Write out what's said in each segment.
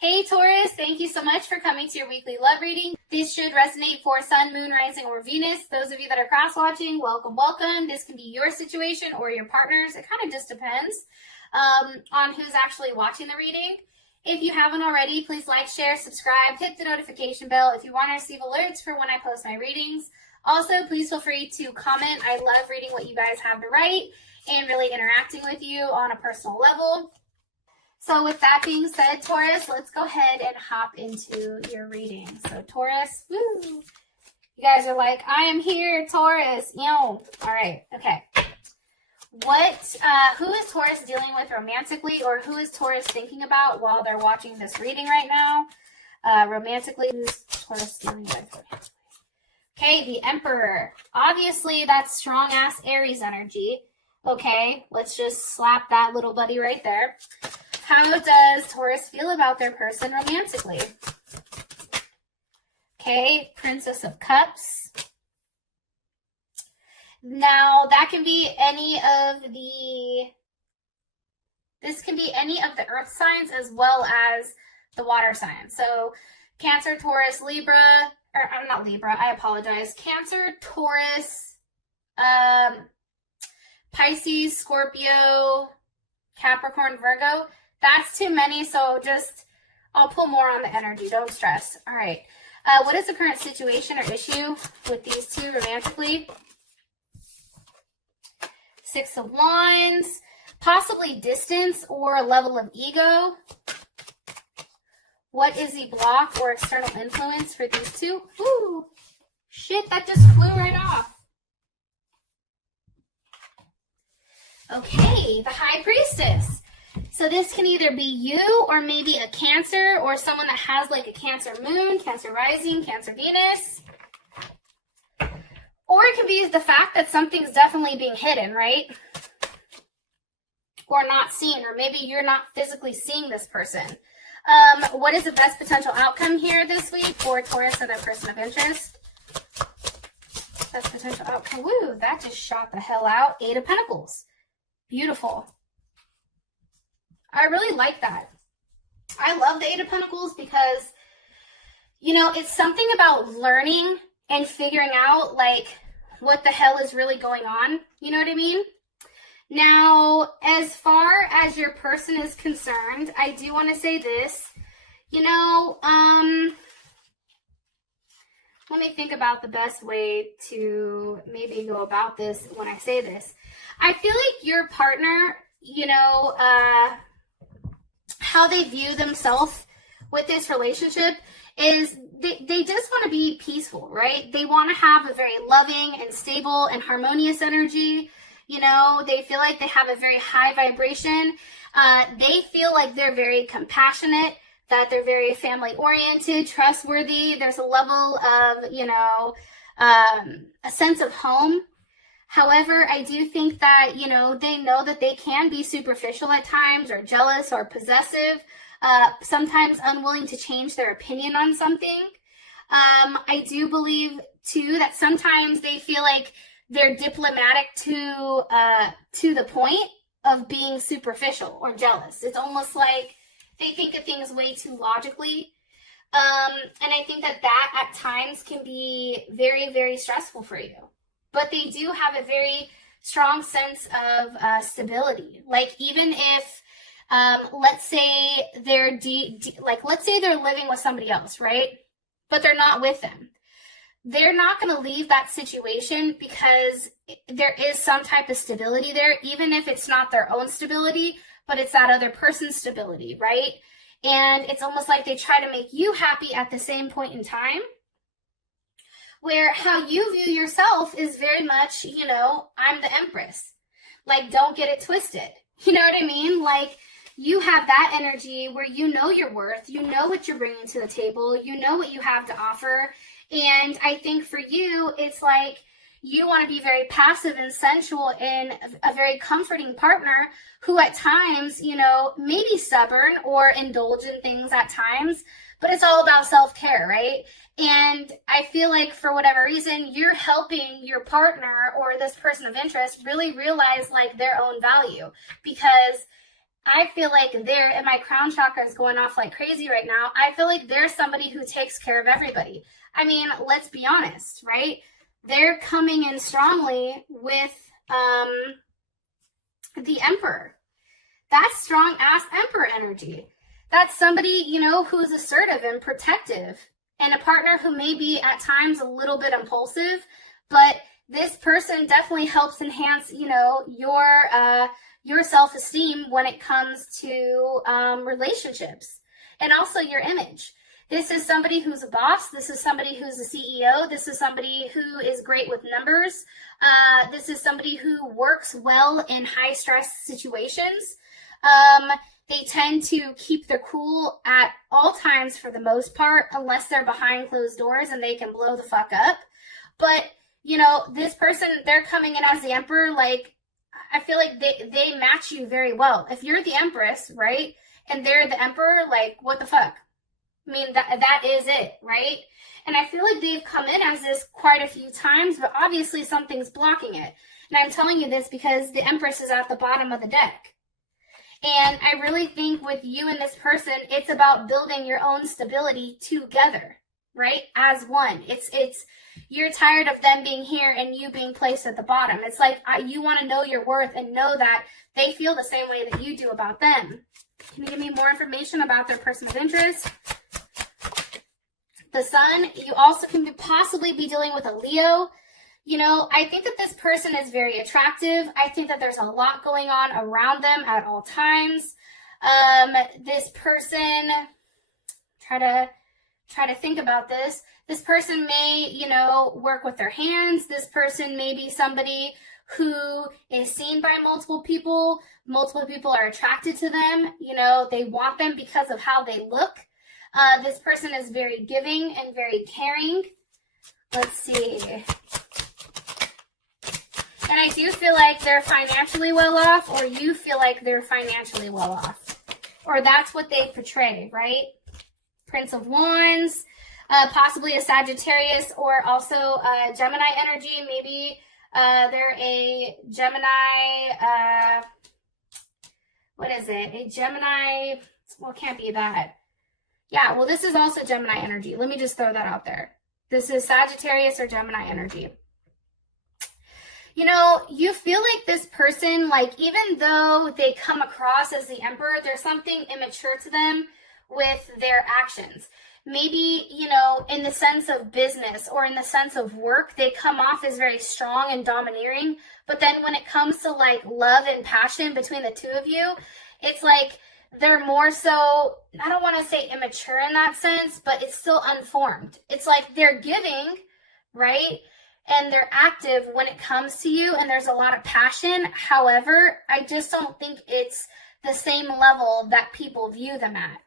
Hey Taurus, thank you so much for coming to your weekly love reading. This should resonate for Sun, Moon, Rising, or Venus. Those of you that are cross-watching, welcome, welcome. This can be your situation or your partner's. It kind of just depends on who's actually watching the reading. If you haven't already, please like, share, subscribe, hit the notification bell if you want to receive alerts for when I post my readings. Also, please feel free to comment. I love reading what you guys have to write and really interacting with you on a personal level. So with that being said, Taurus, let's go ahead and hop into your reading. So Taurus, woo, you guys are like, I am here, Taurus. All right, okay. Who is Taurus dealing with romantically, or who is Taurus thinking about while they're watching this reading right now? Romantically, who's Taurus dealing with romantically? Okay, the Emperor. Obviously, that's strong-ass Aries energy. Okay, let's just slap that little buddy right there. How does Taurus feel about their person romantically? Okay, Princess of Cups. Now, that can be this can be any of the earth signs as well as the water signs. So, Cancer, Taurus, Libra, or I'm not Libra, I apologize. Cancer, Taurus, Pisces, Scorpio, Capricorn, Virgo. That's too many, so I'll pull more on the energy. Don't stress. All right. What is the current situation or issue with these two romantically? Six of Wands, possibly distance or a level of ego. What is the block or external influence for these two? Ooh, shit, that just flew right off. Okay, the High Priestess. So this can either be you or maybe a Cancer or someone that has like a Cancer moon, Cancer rising, Cancer Venus. Or it can be the fact that something's definitely being hidden, right? Or not seen, or maybe you're not physically seeing this person. What is the best potential outcome here this week for Taurus and their person of interest? Best potential outcome. Woo, that just shot the hell out. Eight of Pentacles. Beautiful. I really like that. I love the Eight of Pentacles because, you know, it's something about learning and figuring out, like, what the hell is really going on. You know what I mean? Now, as far as your person is concerned, I do want to say this. You know, let me think about the best way to maybe go about this when I say this. I feel like your partner, you know, how they view themselves with this relationship is they just want to be peaceful, right? They want to have a very loving and stable and harmonious energy. You know, they feel like they have a very high vibration. They feel like they're very compassionate, that they're very family oriented, trustworthy. There's a level of, you know, a sense of home. However, I do think that, you know that they can be superficial at times or jealous or possessive, sometimes unwilling to change their opinion on something. I do believe, too, that sometimes they feel like they're diplomatic to the point of being superficial or jealous. It's almost like they think of things way too logically. And I think that at times can be very, very stressful for you. But they do have a very strong sense of stability. Like, even if, let's say they're let's say they're living with somebody else, right? But they're not with them. They're not going to leave that situation because there is some type of stability there, even if it's not their own stability, but it's that other person's stability, right? And it's almost like they try to make you happy at the same point in time. Where how you view yourself is very much, you know, I'm the Empress. Like, don't get it twisted. You know what I mean? Like, you have that energy where you know your worth, you know what you're bringing to the table, you know what you have to offer. And I think for you, it's like you want to be very passive and sensual and a very comforting partner who at times, you know, may be stubborn or indulge in things at times, but it's all about self-care, right? And I feel like for whatever reason, you're helping your partner or this person of interest really realize like their own value, because I feel like and my crown chakra is going off like crazy right now. I feel like there's somebody who takes care of everybody. I mean, let's be honest, right? They're coming in strongly with the Emperor. That's strong ass Emperor energy. That's somebody, you know, who's assertive and protective, and a partner who may be at times a little bit impulsive, but this person definitely helps enhance, you know, your self-esteem when it comes to relationships, and also your image. This is somebody who's a boss. This is somebody who's a CEO. This is somebody who is great with numbers. This is somebody who works well in high stress situations. They tend to keep their cool at all times for the most part, unless they're behind closed doors and they can blow the fuck up. But, you know, this person, they're coming in as the Emperor. Like, I feel like they match you very well. If you're the Empress, right, and they're the Emperor, like, what the fuck? I mean, that is it, right? And I feel like they've come in as this quite a few times, but obviously something's blocking it. And I'm telling you this because the Empress is at the bottom of the deck. And I really think with you and this person, it's about building your own stability together, right? As one. It's you're tired of them being here and you being placed at the bottom. It's like you want to know your worth and know that they feel the same way that you do about them. Can you give me more information about their person of interest? The Sun, you also can possibly be dealing with a Leo. You know, I think that this person is very attractive. I think that there's a lot going on around them at all times. This person, try to think about this. This person may, you know, work with their hands. This person may be somebody who is seen by multiple people. Multiple people are attracted to them. You know, they want them because of how they look. This person is very giving and very caring. Let's see. And I do feel like they're financially well off, or you feel like they're financially well off. Or that's what they portray, right? Prince of Wands, possibly a Sagittarius, or also a Gemini energy. Maybe they're a Gemini, what is it? A Gemini, well, it can't be that. Yeah, well, this is also Gemini energy. Let me just throw that out there. This is Sagittarius or Gemini energy. You know, you feel like this person, like, even though they come across as the Emperor, there's something immature to them with their actions. Maybe, you know, in the sense of business or in the sense of work, they come off as very strong and domineering. But then when it comes to, like, love and passion between the two of you, it's like they're more so, I don't want to say immature in that sense, but it's still unformed. It's like they're giving, right? And they're active when it comes to you, and there's a lot of passion. However, I just don't think it's the same level that people view them at.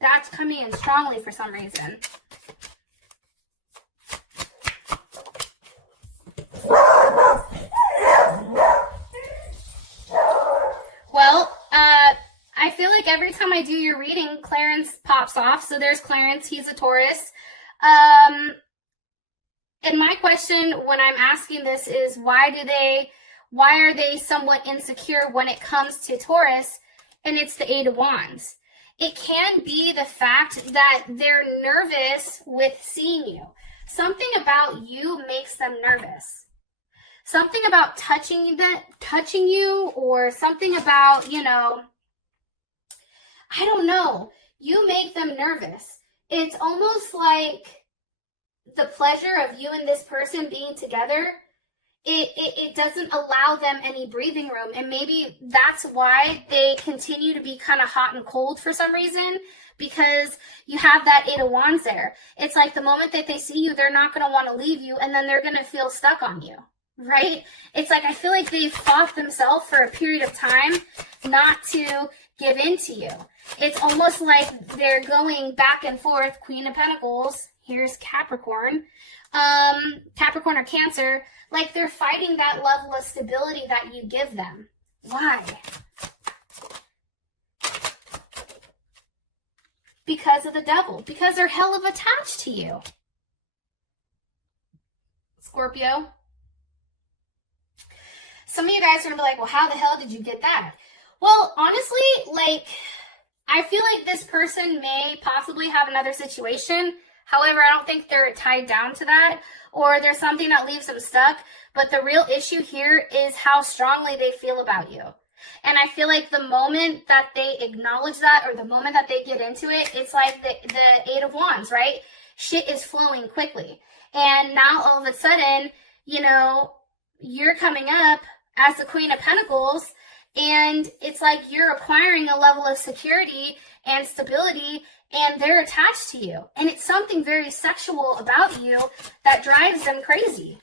That's coming in strongly for some reason. Well, I feel like every time I do your reading, Clarence pops off. So there's Clarence. He's a Taurus. And my question when I'm asking this is, why are they somewhat insecure when it comes to Taurus? And it's the Eight of Wands. It can be the fact that they're nervous with seeing you. Something about you makes them nervous. Something about touching you, or something about, you know, I don't know. You make them nervous. It's almost like the pleasure of you and this person being together, it doesn't allow them any breathing room. And maybe that's why they continue to be kind of hot and cold for some reason, because you have that Eight of Wands there. It's like the moment that they see you, they're not going to want to leave you, and then they're going to feel stuck on you, right? It's like I feel like they've fought themselves for a period of time not to give in to you. It's almost like they're going back and forth. Queen of Pentacles. Here's Capricorn. Capricorn or Cancer. Like they're fighting that level of stability that you give them. Why? Because of the Devil. Because they're hell of attached to you. Scorpio. Some of you guys are going to be like, well, how the hell did you get that? Well, honestly, like, I feel like this person may possibly have another situation. However, I don't think they're tied down to that, or there's something that leaves them stuck. But the real issue here is how strongly they feel about you. And I feel like the moment that they acknowledge that, or the moment that they get into it, it's like the Eight of Wands, right? Shit is flowing quickly. And now all of a sudden, you know, you're coming up as the Queen of Pentacles, and it's like you're acquiring a level of security and stability, and they're attached to you. And it's something very sexual about you that drives them crazy.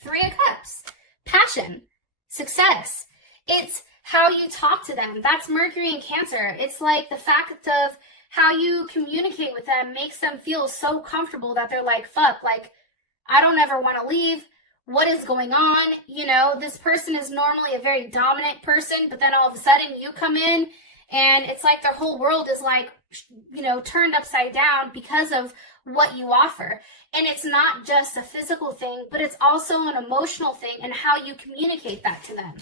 Three of Cups, passion, success. It's how you talk to them. That's Mercury in Cancer. It's like the fact of how you communicate with them makes them feel so comfortable that they're like, fuck, like, I don't ever want to leave. What is going on? You know, this person is normally a very dominant person, but then all of a sudden you come in and it's like their whole world is like, you know, turned upside down because of what you offer. And it's not just a physical thing, but it's also an emotional thing, and how you communicate that to them.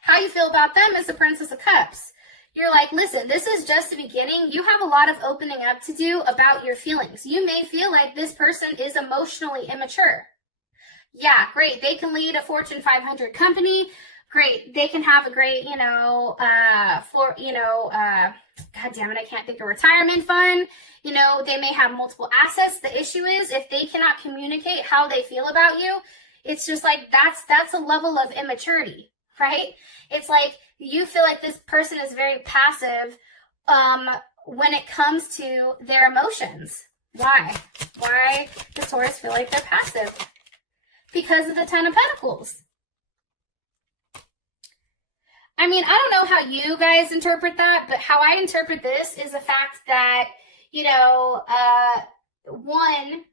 How you feel about them is the Princess of Cups. You're like, listen, this is just the beginning. You have a lot of opening up to do about your feelings. You may feel like this person is emotionally immature. Yeah, great. They can lead a Fortune 500 company. Great. They can have a great, God damn it, I can't think of retirement fund. You know, they may have multiple assets. The issue is if they cannot communicate how they feel about you, it's just like that's a level of immaturity, right? It's like you feel like this person is very passive when it comes to their emotions. Why? Why does Taurus feel like they're passive? Because of the Ten of Pentacles. I mean, I don't know how you guys interpret that, but how I interpret this is the fact that, one,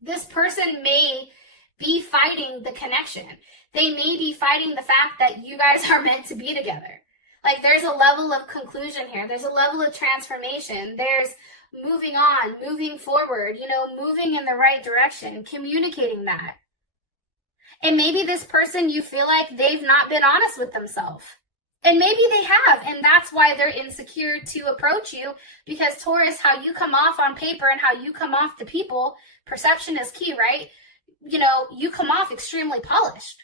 this person may be fighting the connection. They may be fighting the fact that you guys are meant to be together. Like, there's a level of conclusion here. There's a level of transformation. There's moving on, moving forward, moving in the right direction, communicating that. And maybe this person, you feel like they've not been honest with themselves. And maybe they have, and that's why they're insecure to approach you, because Taurus, how you come off on paper and how you come off to people, perception is key, right? You come off extremely polished.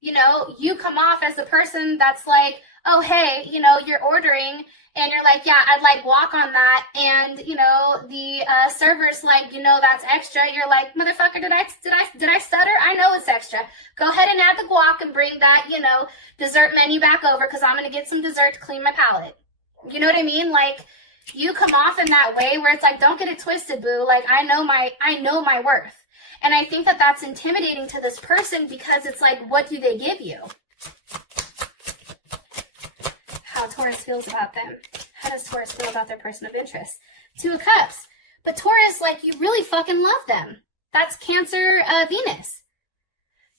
You come off as the person that's like, oh, hey, you're ordering, and you're like, yeah, I'd like guac on that, and, the server's like, that's extra. You're like, motherfucker, did I stutter? I know it's extra. Go ahead and add the guac and bring that, dessert menu back over, because I'm going to get some dessert to clean my palate. You know what I mean? Like, you come off in that way where it's like, don't get it twisted, boo. Like, I know my worth. And I think that that's intimidating to this person, because it's like, what do they give you? How Taurus feels about them. How does Taurus feel about their person of interest? Two of Cups. But Taurus, like, you really fucking love them. That's Cancer, Venus.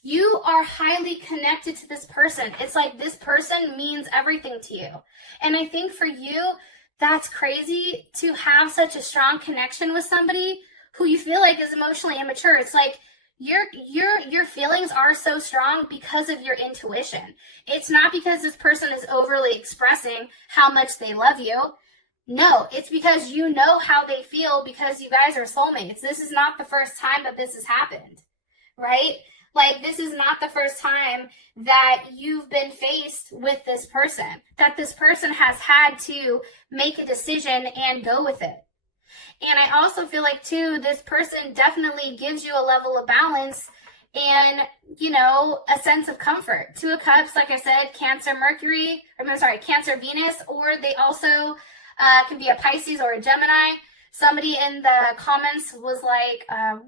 You are highly connected to this person. It's like this person means everything to you. And I think for you, that's crazy to have such a strong connection with somebody who you feel like is emotionally immature. It's like your feelings are so strong because of your intuition. It's not because this person is overly expressing how much they love you. No, it's because you know how they feel, because you guys are soulmates. This is not the first time that this has happened, right? Like, this is not the first time that you've been faced with this person, that this person has had to make a decision and go with it. And I also feel like, too, this person definitely gives you a level of balance and, a sense of comfort. Two of Cups, like I said, Cancer Venus, or they also can be a Pisces or a Gemini. Somebody in the comments was like,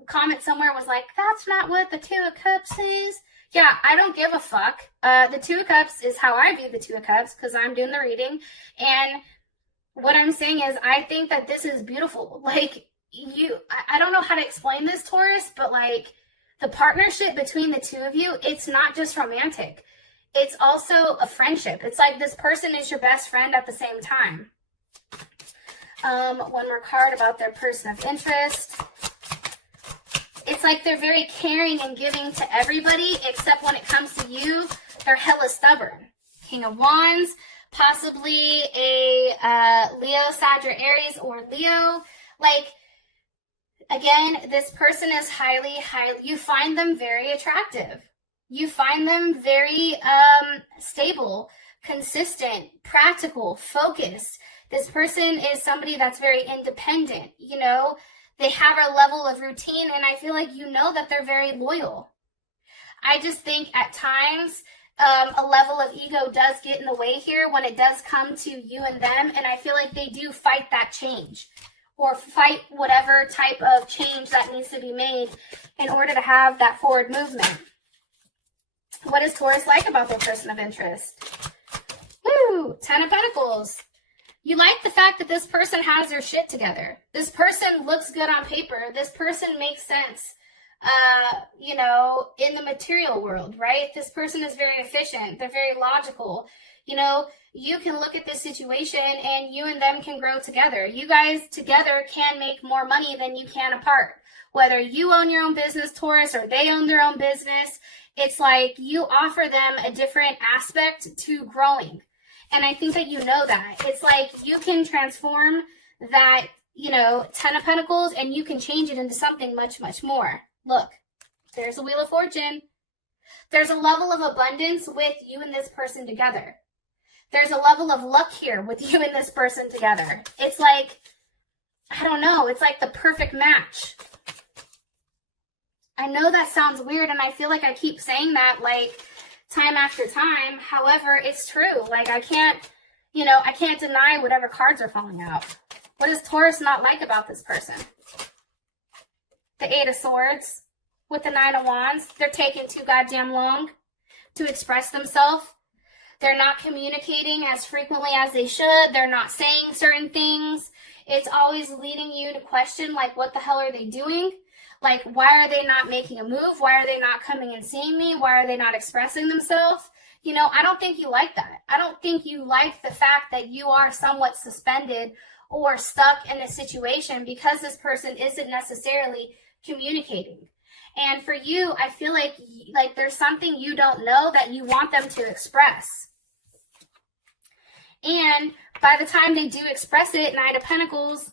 comment somewhere was like, that's not what the Two of Cups is. Yeah, I don't give a fuck. The Two of Cups is how I view the Two of Cups, because I'm doing the reading. And what I'm saying is, I think that this is beautiful. Like, I don't know how to explain this, Taurus, but like, the partnership between the two of you, it's not just romantic. It's also a friendship. It's like this person is your best friend at the same time. One more card about their person of interest. It's like they're very caring and giving to everybody, except when it comes to you, They're hella stubborn. King of Wands, possibly a Leo, Sagittarius, or Leo. Like, again, this person is highly, you find them very attractive. You find them very stable, consistent, practical, focused. This person is somebody that's very independent, you know. They have a level of routine, and I feel like you know that they're very loyal. I just think at times a level of ego does get in the way here when it does come to you and them, and I feel like they do fight that change or fight whatever type of change that needs to be made in order to have that forward movement. What is Taurus like about their person of interest? Woo! 10 of Pentacles. You like the fact that this person has their shit together. This person looks good on paper. This person makes sense, you know, in the material world, right? This person is very efficient. They're very logical. You know, you can look at this situation and you and them can grow together. You guys together can make more money than you can apart. Whether you own your own business, Taurus, or they own their own business, it's like you offer them a different aspect to growing. And I think that you know that. It's like you can transform that, you know, 10 of Pentacles, and you can change it into something much, much more. Look, there's a Wheel of Fortune. There's a level of abundance with you and this person together. There's a level of luck here with you and this person together. It's like, I don't know, it's like the perfect match. I know that sounds weird, and I feel like I keep saying that like time after time. However, it's true. Like, I can't, you know, I can't deny whatever cards are falling out. What does Taurus not like about this person? The 8 of Swords with the 9 of Wands. They're taking too goddamn long to express themselves. They're not communicating as frequently as they should. They're not saying certain things. It's always leading you to question, like, what the hell are they doing? Like, why are they not making a move? Why are they not coming and seeing me? Why are they not expressing themselves? You know, I don't think you like that. I don't think you like the fact that you are somewhat suspended or stuck in a situation because this person isn't necessarily communicating. And for you, I feel like there's something you don't know that you want them to express. And by the time they do express it, 9 of Pentacles,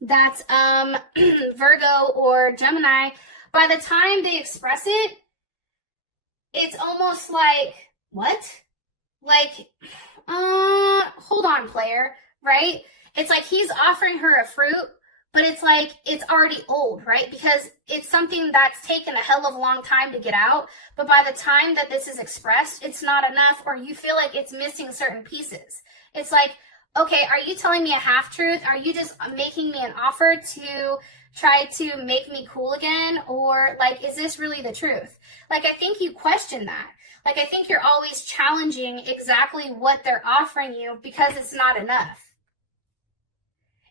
that's Virgo or Gemini, by the time they express it, it's almost like, what? Like, hold on, player, right? It's like he's offering her a fruit, but it's like it's already old, right? Because it's something that's taken a hell of a long time to get out, but by the time that this is expressed, it's not enough, or you feel like it's missing certain pieces. It's like, okay, are you telling me a half-truth? Are you just making me an offer to try to make me cool again? Or, like, is this really the truth? Like, I think you question that. Like, I think you're always challenging exactly what they're offering you because it's not enough.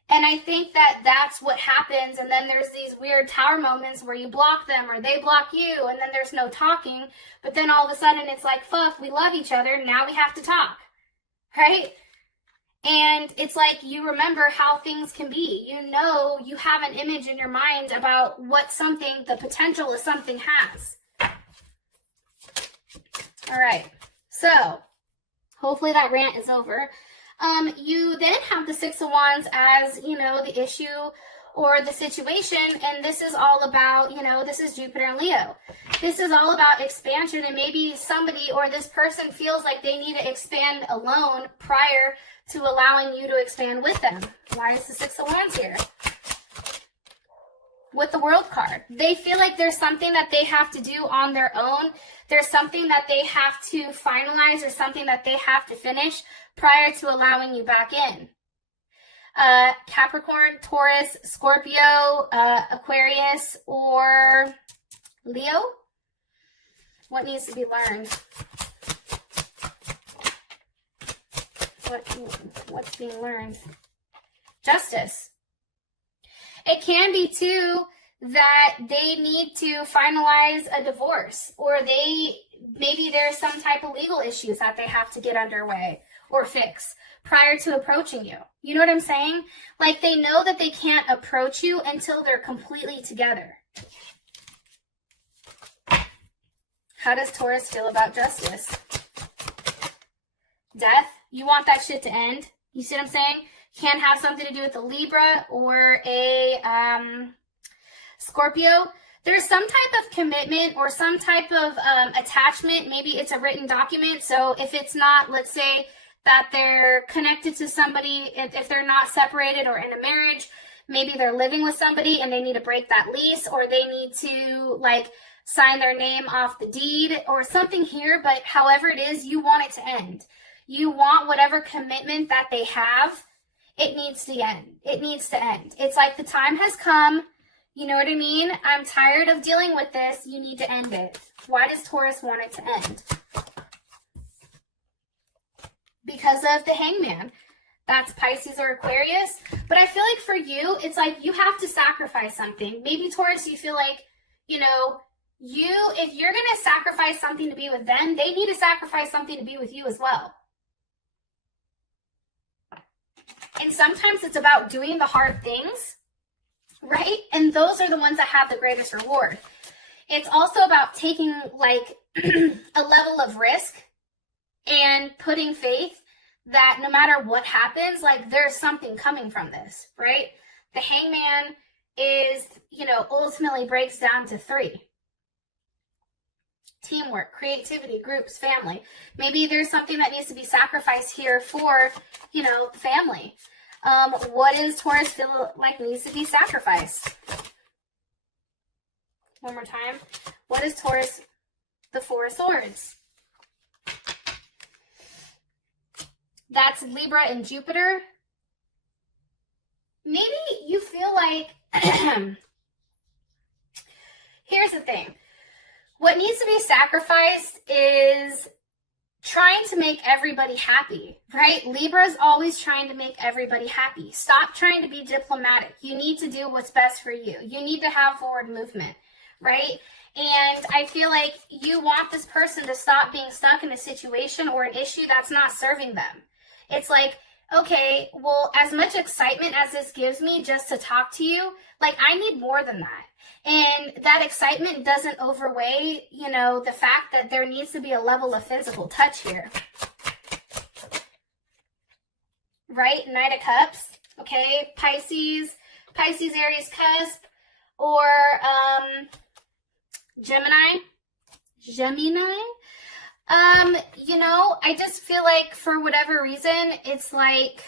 And I think that that's what happens, and then there's these weird tower moments where you block them or they block you, and then there's no talking, but then all of a sudden it's like, fuck, we love each other, now we have to talk, right? And it's like you remember how things can be. You know, you have an image in your mind about what something, the potential of something has. All right, so hopefully that rant is over. You then have the 6 of Wands as, you know, the issue or the situation, and this is all about, you know, this is Jupiter and Leo. This is all about expansion, and maybe somebody or this person feels like they need to expand alone prior to allowing you to expand with them. Why is the 6 of Wands here? With the World card. They feel like there's something that they have to do on their own. There's something that they have to finalize or something that they have to finish prior to allowing you back in. Capricorn, Taurus, Scorpio, Aquarius, or Leo? What needs to be learned? What's being learned? Justice. It can be, too, that they need to finalize a divorce, or maybe there's some type of legal issues that they have to get underway or fix prior to approaching you. You know what I'm saying? Like, they know that they can't approach you until they're completely together. How does Taurus feel about justice? Death. You want that shit to end. You see what I'm saying? Can have something to do with a Libra or a Scorpio. There's some type of commitment or some type of attachment. Maybe it's a written document. So if it's not, let's say that they're connected to somebody, if they're not separated or in a marriage, maybe they're living with somebody and they need to break that lease, or they need to like sign their name off the deed or something here. But however it is, you want it to end. You want whatever commitment that they have, it needs to end. It needs to end. It's like the time has come. You know what I mean? I'm tired of dealing with this. You need to end it. Why does Taurus want it to end? Because of the Hangman. That's Pisces or Aquarius. But I feel like for you, it's like you have to sacrifice something. Maybe Taurus, you feel like, you know, if you're going to sacrifice something to be with them, they need to sacrifice something to be with you as well. And sometimes it's about doing the hard things, right? And those are the ones that have the greatest reward. It's also about taking like a level of risk and putting faith that no matter what happens, like there's something coming from this, right? The Hangman is, you know, ultimately breaks down to 3. Teamwork, creativity, groups, family. Maybe there's something that needs to be sacrificed here for, you know, family. What does Taurus feel like needs to be sacrificed? One more time. What is Taurus? The 4 of Swords. That's Libra and Jupiter. Maybe you feel like, here's the thing. What needs to be sacrificed is trying to make everybody happy, right? Libra's always trying to make everybody happy. Stop trying to be diplomatic. You need to do what's best for you. You need to have forward movement, right? And I feel like you want this person to stop being stuck in a situation or an issue that's not serving them. It's like, okay, well, as much excitement as this gives me just to talk to you, like I need more than that. And that excitement doesn't overweigh, you know, the fact that there needs to be a level of physical touch here. Right? Knight of Cups. Okay? Pisces, Aries cusp, or Gemini. You know, I just feel like for whatever reason, it's like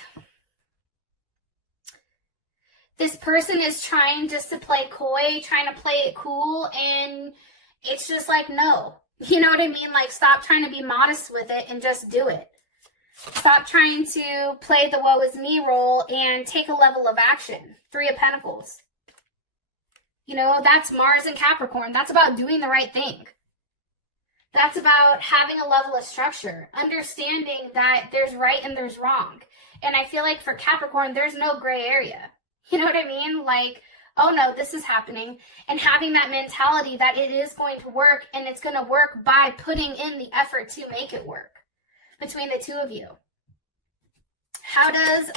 this person is trying just to play coy, trying to play it cool, and it's just like, no. You know what I mean? Like, stop trying to be modest with it and just do it. Stop trying to play the woe is me role and take a level of action. 3 of Pentacles. You know, that's Mars and Capricorn. That's about doing the right thing. That's about having a level of structure, understanding that there's right and there's wrong. And I feel like for Capricorn, there's no gray area. You know what I mean? Like, oh no, this is happening. And having that mentality that it is going to work, and it's going to work by putting in the effort to make it work between the 2 of you. How does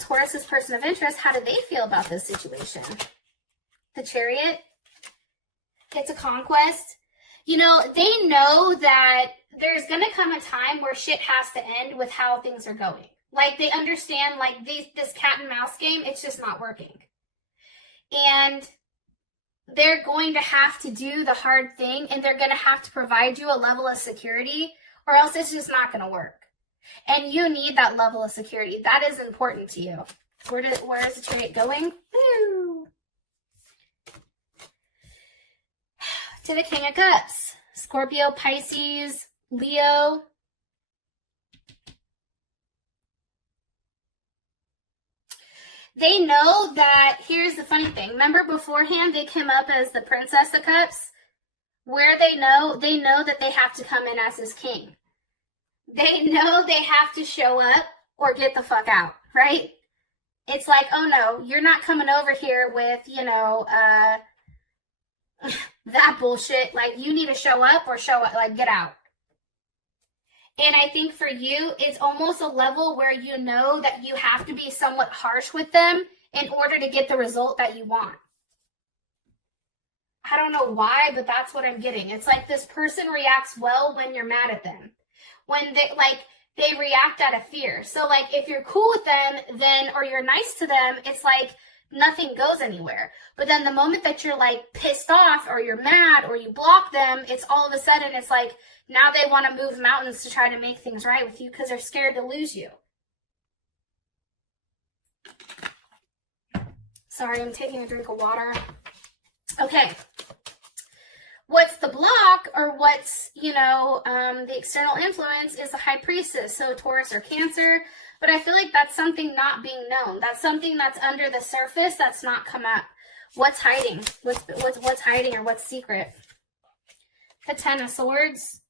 Taurus's person of interest, how do they feel about this situation? The Chariot. It's a conquest. You know, they know that there's going to come a time where shit has to end with how things are going. Like, they understand, like, this cat and mouse game, it's just not working. And they're going to have to do the hard thing, and they're going to have to provide you a level of security, or else it's just not going to work. And you need that level of security. That is important to you. Where is the Chariot going? Woo! To the King of Cups. Scorpio, Pisces, Leo. They know that, here's the funny thing. Remember beforehand they came up as the Princess of Cups? Where they know that they have to come in as this king. They know they have to show up or get the fuck out, right? It's like, oh no, you're not coming over here with, you know, that bullshit. Like, you need to show up or show up, like, get out. And I think for you, it's almost a level where you know that you have to be somewhat harsh with them in order to get the result that you want. I don't know why, but that's what I'm getting. It's like this person reacts well when you're mad at them. When they react out of fear. So like if you're cool with them, then, or you're nice to them, it's like nothing goes anywhere. But then the moment that you're like pissed off or you're mad or you block them, it's all of a sudden it's like now they want to move mountains to try to make things right with you because they're scared to lose you. Sorry, I'm taking a drink of water. Okay. What's the block, or what's, the external influence is the high priestess, so Taurus or Cancer. But I feel like that's something not being known. That's something that's under the surface that's not come up. What's hiding? What's hiding, or what's secret? The Ten of Swords.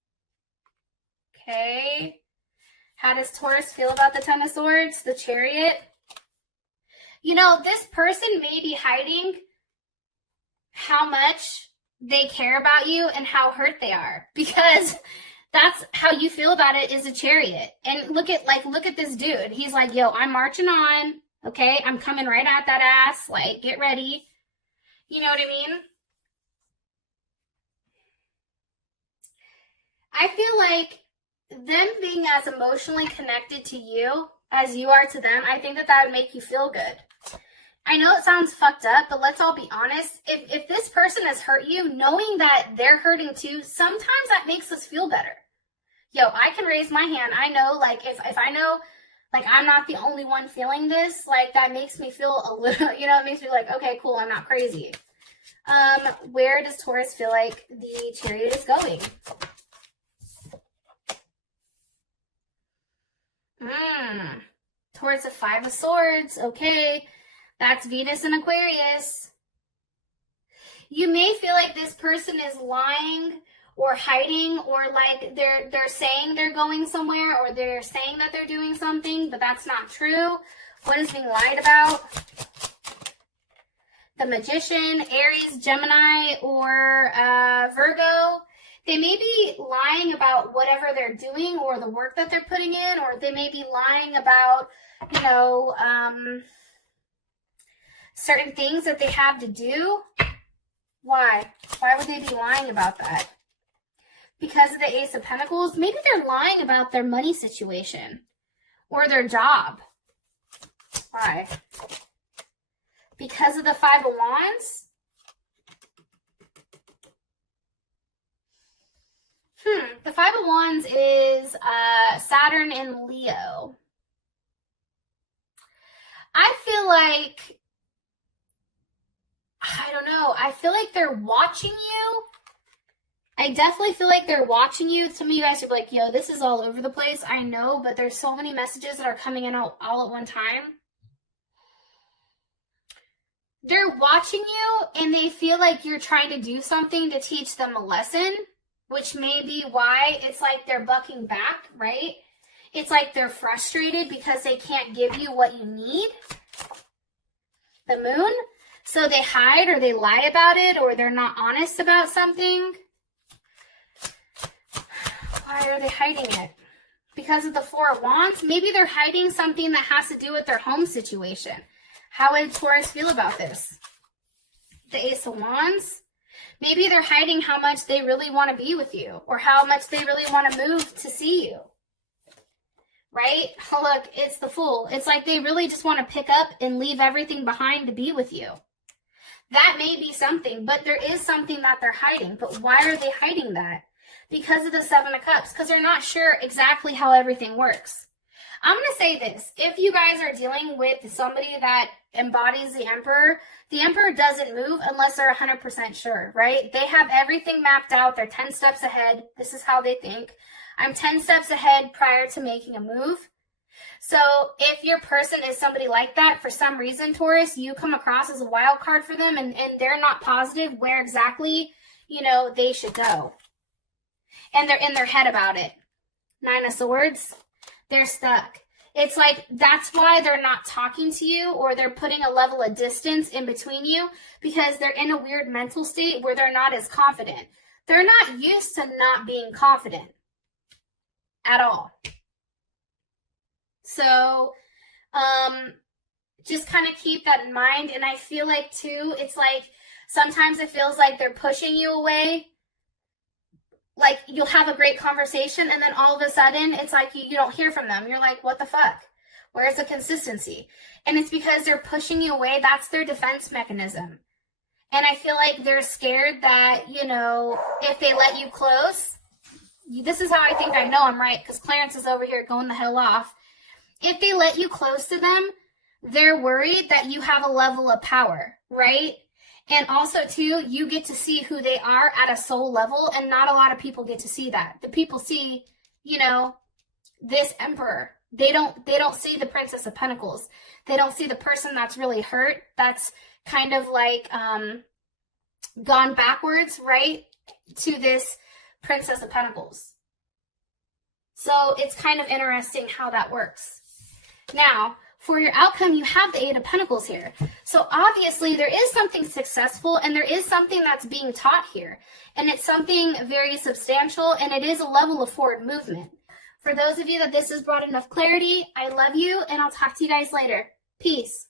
Okay. How does Taurus feel about the Ten of Swords? The Chariot. This person may be hiding how much they care about you and how hurt they are, because that's how you feel about it, is a Chariot. And look at this dude. He's like, yo, I'm marching on. Okay. I'm coming right at that ass. Like, get ready. You know what I mean? I feel like them being as emotionally connected to you as you are to them, I think that would make you feel good. I know it sounds fucked up, but let's all be honest. If this person has hurt you, knowing that they're hurting too, sometimes that makes us feel better. Yo, I can raise my hand. I know, like, if I know, like, I'm not the only one feeling this, like, that makes me feel a little, it makes me like, okay, cool, I'm not crazy. Where does Taurus feel like the Chariot is going? Towards the Five of Swords. Okay. That's Venus and Aquarius. You may feel like this person is lying or hiding, or like they're saying they're going somewhere, or they're saying that they're doing something, but that's not true. What is being lied about? The Magician, Aries, Gemini, or Virgo. They may be lying about whatever they're doing or the work that they're putting in, or they may be lying about, certain things that they have to do. Why? Why would they be lying about that? Because of the Ace of Pentacles? Maybe they're lying about their money situation or their job. Why? Because of the Five of Wands? The Five of Wands is Saturn and Leo. I feel like, I don't know, I feel like they're watching you. I definitely feel like they're watching you. Some of you guys are like, yo, this is all over the place. I know, but there's so many messages that are coming in all at one time. They're watching you, and they feel like you're trying to do something to teach them a lesson, which may be why it's like they're bucking back, right? It's like they're frustrated because they can't give you what you need. The Moon. So they hide, or they lie about it, or they're not honest about something. Why are they hiding it? Because of the Four of Wands? Maybe they're hiding something that has to do with their home situation. How would Taurus feel about this? The Ace of Wands? Maybe they're hiding how much they really want to be with you, or how much they really want to move to see you. Right? Look, it's the Fool. It's like they really just want to pick up and leave everything behind to be with you. That may be something, but there is something that they're hiding. But why are they hiding that? Because of the Seven of Cups. Because they're not sure exactly how everything works. I'm going to say this. If you guys are dealing with somebody that embodies the Emperor doesn't move unless they're 100% sure, right? They have everything mapped out. They're 10 steps ahead. This is how they think. I'm 10 steps ahead prior to making a move. So if your person is somebody like that, for some reason, Taurus, you come across as a wild card for them, and they're not positive where exactly, they should go. And they're in their head about it. Nine of Swords. They're stuck. It's like, that's why they're not talking to you, or they're putting a level of distance in between you, because they're in a weird mental state where they're not as confident. They're not used to not being confident at all. So, just kind of keep that in mind. And I feel like too, it's like Sometimes it feels like they're pushing you away. Like you'll have a great conversation and then all of a sudden it's like you don't hear from them. You're like, what the fuck? Where's the consistency? And it's because they're pushing you away. That's their defense mechanism. And I feel like they're scared that, you know, if they let you close, this is how I think I know I'm right, because Clarence is over here going the hell off. If they let you close to them, they're worried that you have a level of power, right? And also, too, you get to see who they are at a soul level, and not a lot of people get to see that. The people see, you know, this emperor. They don't see the Princess of Pentacles. They don't see the person that's really hurt, that's kind of like gone backwards, right, to this Princess of Pentacles. So it's kind of interesting how that works. Now, for your outcome, you have the Eight of Pentacles here. So obviously there is something successful and there is something that's being taught here. And it's something very substantial, and it is a level of forward movement. For those of you that this has brought enough clarity, I love you, and I'll talk to you guys later. Peace.